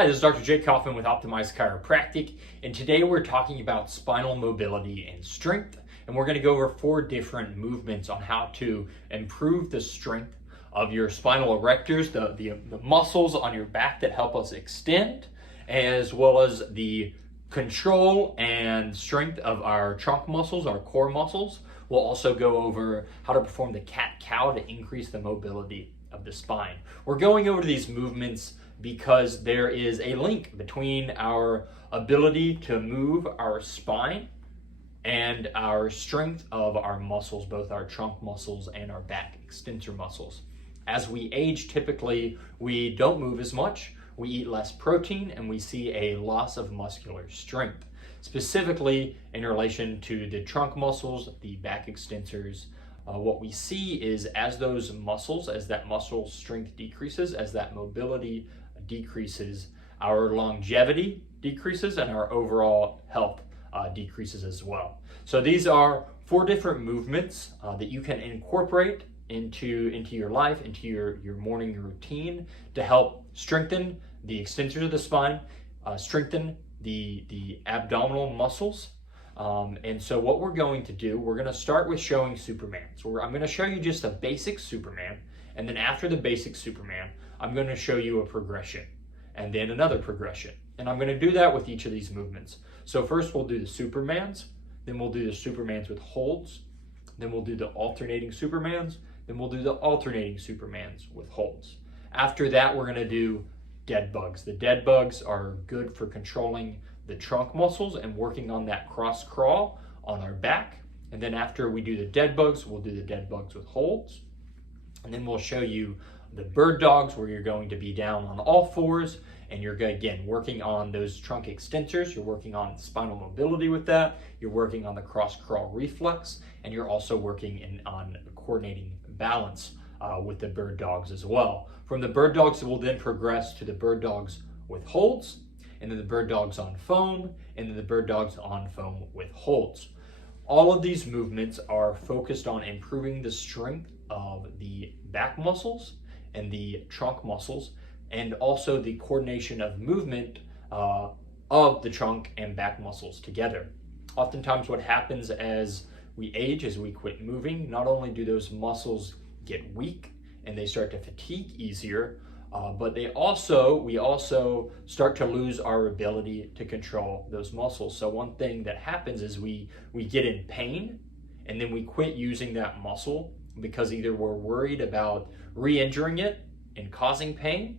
Hi, this is Dr. Jake Kaufman with Optimized Chiropractic, and today we're talking about spinal mobility and strength, and we're going to go over 4 different movements on how to improve the strength of your spinal erectors, the muscles on your back that help us extend, as well as the control and strength of our trunk muscles, our core muscles. We'll also go over how to perform the cat-cow to increase the mobility of the spine. We're going over these movements because there is a link between our ability to move our spine and our strength of our muscles, both our trunk muscles and our back extensor muscles. As we age, typically we don't move as much, we eat less protein, and we see a loss of muscular strength, specifically in relation to the trunk muscles, the back extensors. What we see is as those muscles, as that muscle strength decreases, as that mobility decreases, our longevity decreases, and our overall health decreases as well. So these are 4 different movements that you can incorporate into your life, into your morning routine to help strengthen the extensors of the spine, strengthen the abdominal muscles. And so what we're going to do, we're going to start with showing Superman. So I'm going to show you just a basic Superman, and then after the basic Superman, I'm going to show you a progression, and then another progression. And I'm going to do that with each of these movements. So first we'll do the Supermans, then we'll do the Supermans with holds, then we'll do the alternating Supermans, then we'll do the alternating Supermans with holds. After that, we're going to do dead bugs. The dead bugs are good for controlling the trunk muscles and working on that cross crawl on our back. And then after we do the dead bugs, we'll do the dead bugs with holds. And then we'll show you the bird dogs, where you're going to be down on all fours and you're again working on those trunk extensors. You're working on spinal mobility with that. You're working on the cross crawl reflex, and you're also working on coordinating balance with the bird dogs as well. From the bird dogs, we'll then progress to the bird dogs with holds, and then the bird dogs on foam, and then the bird dogs on foam with holds. All of these movements are focused on improving the strength of the back muscles and the trunk muscles, and also the coordination of movement of the trunk and back muscles together. Oftentimes what happens as we age, as we quit moving, not only do those muscles get weak and they start to fatigue easier, but we also start to lose our ability to control those muscles. So one thing that happens is we get in pain, and then we quit using that muscle because either we're worried about re-injuring it and causing pain,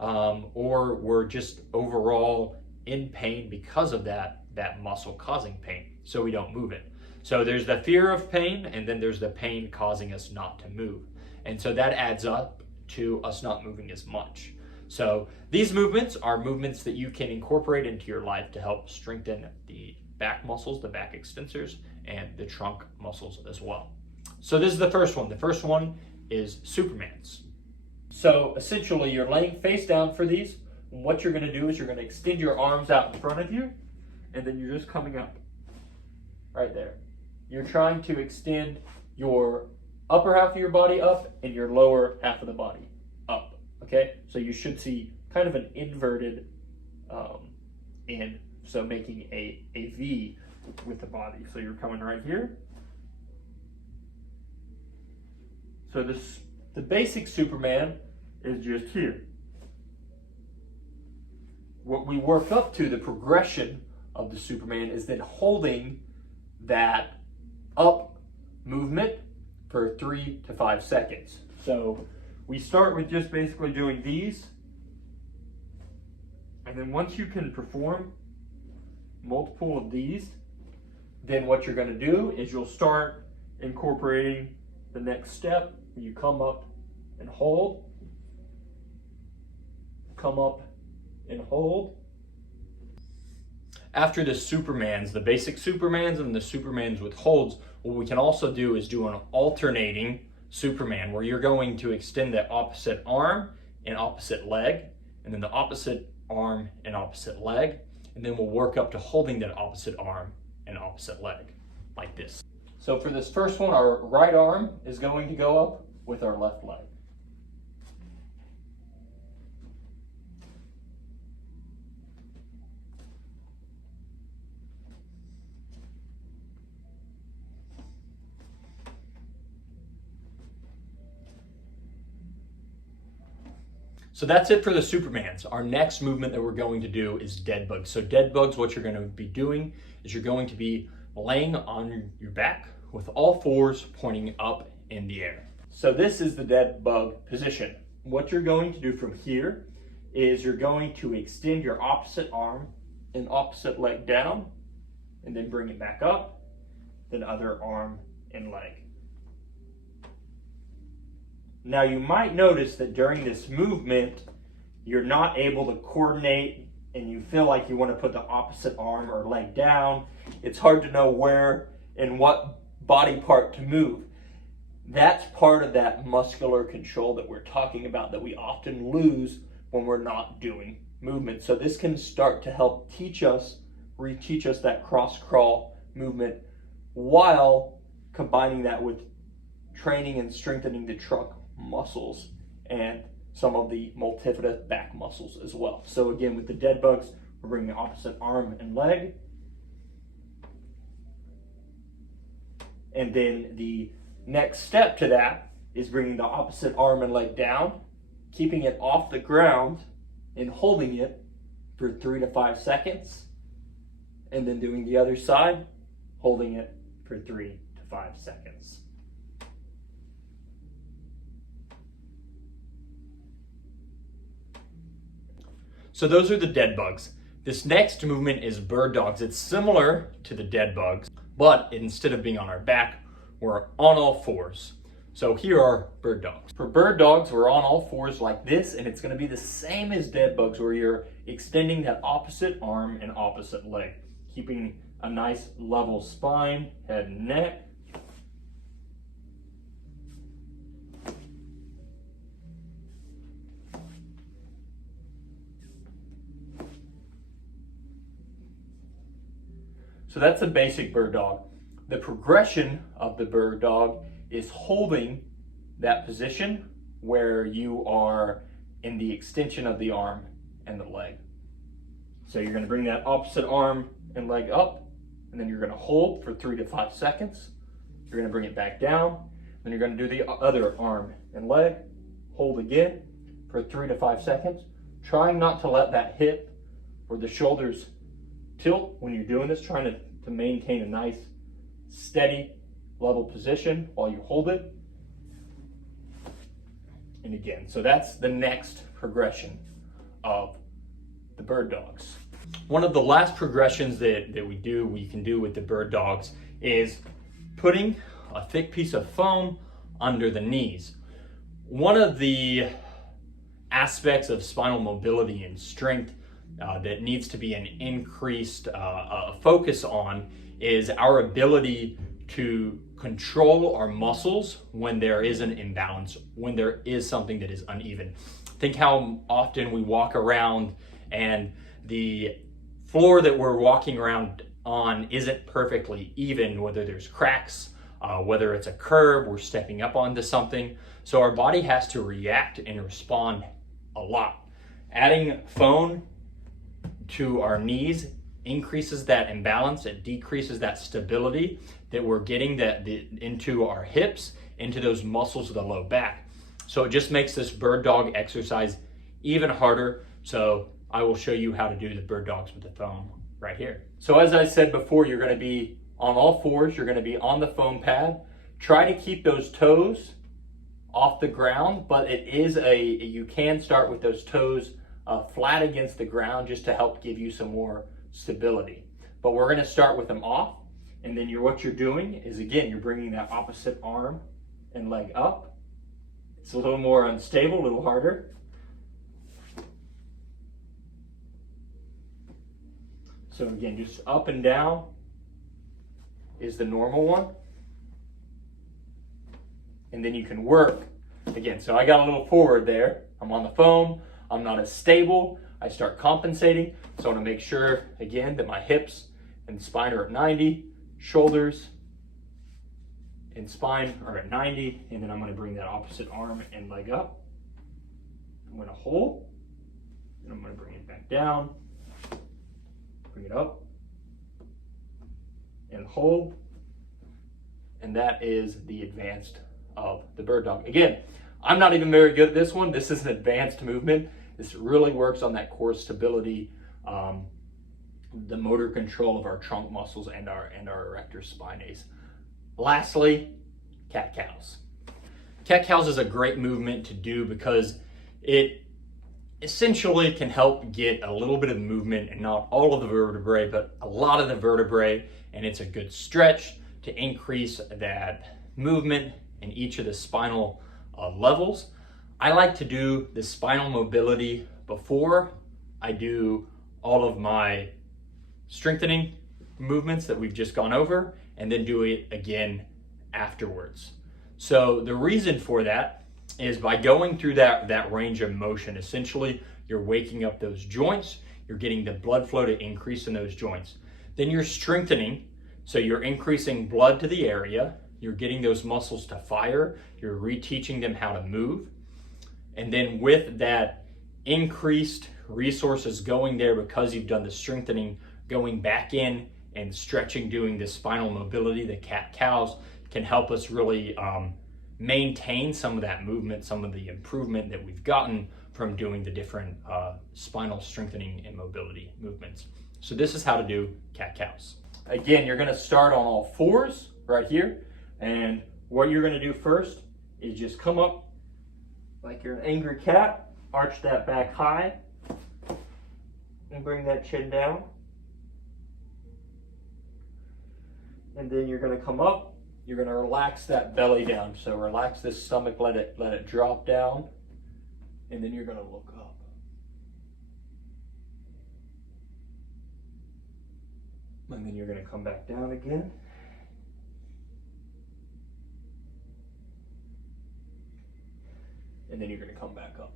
or we're just overall in pain because of that muscle causing pain, so we don't move it. So there's the fear of pain, and then there's the pain causing us not to move. And so that adds up to us not moving as much. So these movements are movements that you can incorporate into your life to help strengthen the back muscles, the back extensors, and the trunk muscles as well. So this is the first one. The first one is Supermans. So essentially you're laying face down for these. And what you're going to do is you're going to extend your arms out in front of you, and then you're just coming up right there. You're trying to extend your upper half of your body up and your lower half of the body up, okay? So you should see kind of an inverted in, so making a V with the body. So you're coming right here. So the basic Superman is just here. What we work up to, the progression of the Superman, is then holding that up movement for 3 to 5 seconds. So we start with just basically doing these, and then once you can perform multiple of these, then what you're going to do is you'll start incorporating the next step. You come up and hold, come up and hold. After the Supermans, the basic Supermans and the Supermans with holds, what we can also do is do an alternating Superman, where you're going to extend the opposite arm and opposite leg, and then the opposite arm and opposite leg, and then we'll work up to holding that opposite arm and opposite leg, like this. So for this first one, our right arm is going to go up with our left leg. So that's it for the Supermans. Our next movement that we're going to do is dead bugs. So dead bugs, what you're going to be doing is you're going to be laying on your back with all fours pointing up in the air. So this is the dead bug position. What you're going to do from here is you're going to extend your opposite arm and opposite leg down, and then bring it back up, then other arm and leg. Now you might notice that during this movement, you're not able to coordinate and you feel like you want to put the opposite arm or leg down. It's hard to know where and what body part to move. That's part of that muscular control that we're talking about that we often lose when we're not doing movement. So this can start to help reteach us that cross crawl movement while combining that with training and strengthening the trunk muscles and some of the multifida back muscles as well. So again, with the dead bugs, we're bringing the opposite arm and leg. And then the next step to that is bringing the opposite arm and leg down, keeping it off the ground and holding it for 3 to 5 seconds. And then doing the other side, holding it for 3 to 5 seconds. So those are the dead bugs. This next movement is bird dogs. It's similar to the dead bugs, but instead of being on our back, we're on all fours. So here are bird dogs. For bird dogs, we're on all fours like this, and it's gonna be the same as dead bugs where you're extending that opposite arm and opposite leg, keeping a nice level spine, head and neck. So that's a basic bird dog. The progression of the bird dog is holding that position where you are in the extension of the arm and the leg. So you're going to bring that opposite arm and leg up, and then you're going to hold for 3 to 5 seconds. You're going to bring it back down, then you're going to do the other arm and leg, hold again for 3 to 5 seconds, trying not to let that hip or the shoulders tilt when you're doing this, trying to maintain a nice steady level position while you hold it. And again, so that's the next progression of the bird dogs. One of the last progressions that we can do with the bird dogs is putting a thick piece of foam under the knees. One of the aspects of spinal mobility and strength that needs to be an increased focus on is our ability to control our muscles when there is an imbalance, when there is something that is uneven. Think how often we walk around and the floor that we're walking around on isn't perfectly even, whether there's cracks, whether it's a curb, we're stepping up onto something. So our body has to react and respond a lot. Adding foam to our knees increases that imbalance, it decreases that stability that we're getting into our hips, into those muscles of the low back. So it just makes this bird dog exercise even harder. So I will show you how to do the bird dogs with the foam right here. So as I said before, you're going to be on all fours, you're going to be on the foam pad. Try to keep those toes off the ground, but you can start with those toes flat against the ground just to help give you some more stability. But we're going to start with them off, and then what you're doing is, again, you're bringing that opposite arm and leg up. It's a little more unstable, a little harder. So again, just up and down is the normal one. And then you can work again. So I got a little forward there. I'm on the foam. I'm not as stable. I start compensating. So I want to make sure, again, that my hips and spine are at 90, shoulders and spine are at 90, and then I'm going to bring that opposite arm and leg up. I'm going to hold, and I'm going to bring it back down, bring it up, and hold. And that is the advanced of the bird dog. Again, I'm not even very good at this one. This is an advanced movement. This really works on that core stability, the motor control of our trunk muscles and our erector spinae. Lastly, cat-cows. Cat-cows is a great movement to do because it essentially can help get a little bit of movement and not all of the vertebrae, but a lot of the vertebrae, and it's a good stretch to increase that movement in each of the spinal levels. I like to do the spinal mobility before I do all of my strengthening movements that we've just gone over, and then do it again afterwards. So the reason for that is by going through that range of motion, essentially you're waking up those joints, you're getting the blood flow to increase in those joints. Then you're strengthening, so you're increasing blood to the area, you're getting those muscles to fire, you're reteaching them how to move. And then with that increased resources going there because you've done the strengthening, going back in and stretching, doing the spinal mobility, the cat-cows can help us really maintain some of that movement, some of the improvement that we've gotten from doing the different spinal strengthening and mobility movements. So this is how to do cat-cows. Again, you're gonna start on all fours right here. And what you're gonna do first is just come up like you're an angry cat, arch that back high, and bring that chin down. And then you're gonna come up, you're gonna relax that belly down. So relax this stomach, let it drop down, and then you're gonna look up. And then you're gonna come back down again. And then you're gonna come back up.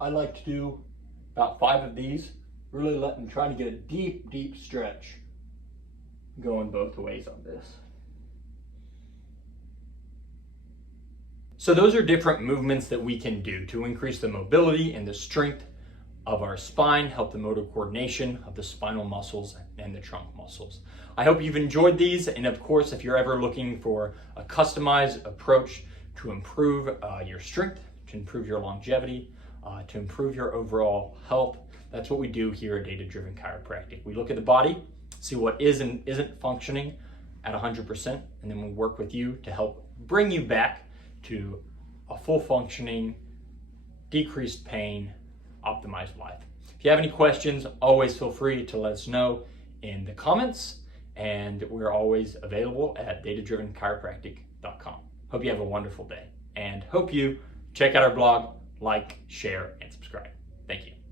I like to do about 5 of these, really trying to get a deep, deep stretch going both ways on this. So those are different movements that we can do to increase the mobility and the strength of our spine, help the motor coordination of the spinal muscles and the trunk muscles. I hope you've enjoyed these, and of course, if you're ever looking for a customized approach to improve your strength, to improve your longevity, to improve your overall health, that's what we do here at Data Driven Chiropractic. We look at the body, see what is and isn't functioning at 100%, and then we work with you to help bring you back to a full functioning, decreased pain, optimized life. If you have any questions, always feel free to let us know in the comments, and we're always available at datadrivenchiropractic.com. Hope you have a wonderful day, and hope you check out our blog, like, share, and subscribe.